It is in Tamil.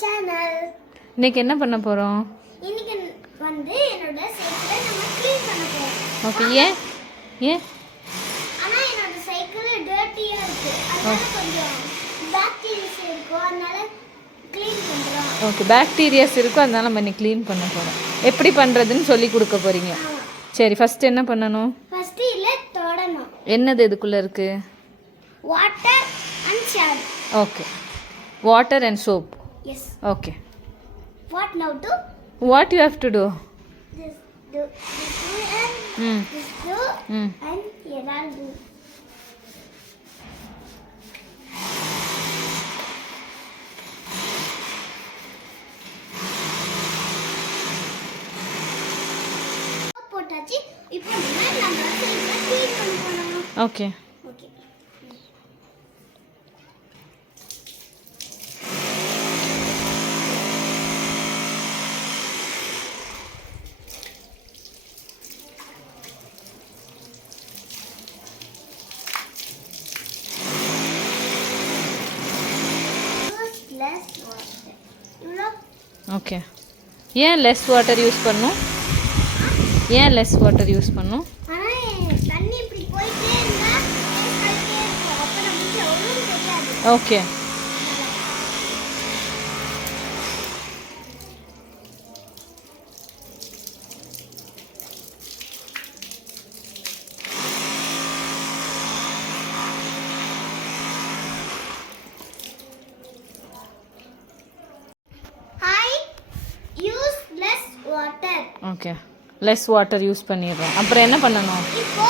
சேனல். இன்னைக்கு என்ன பண்ண போறோம்? இன்னைக்கு வந்து என்னோட சைக்கிளை நம்ம க்ளீன் பண்ண போறோம். ஓகே. ஏன் ஏன் ஆனா என்னோட சைக்கிள் டர்ட்டியா இருக்கு. அதனால கொஞ்சம் பாக்டீரியாஸ் இருக்கும். அதனால க்ளீன் பண்றோம். ஓகே, பாக்டீரியாஸ் இருக்கும், அதனால நம்ம இன்னைக்கு க்ளீன் பண்ண போறோம். எப்படி பண்றதுன்னு சொல்லி கொடுக்க போறீங்க. சரி, ஃபர்ஸ்ட் என்ன பண்ணணும்? ஃபர்ஸ்ட் இல்ல தொடணும். என்னது இதுக்குள்ள இருக்கு? Water and shampoo. Okay, water and soap. Yes. Okay. What now do? What you have to do? This do and this do and here I'll do. போட்டாச்சு. இப்போ நம்ம சைக்கிளை க்ளீன் பண்ண போறோம். ஓகே. ஓகே. less water. இவ்வளோ ஓகே. ஏன் லெஸ் வாட்டர் யூஸ் பண்ணும்? ஏன் லெஸ் வாட்டர் யூஸ் பண்ணும்? ஆனால் தண்ணி இப்படி போயிட்டே இருந்தால் போயிட்டே இருக்கும். அப்போ நமக்கு எவ்வளோ தெரியாது. Okay. Use less water. Okay, less water use பண்ணிடுறோம். அப்புறம் என்ன பண்ணணும்? இப்போ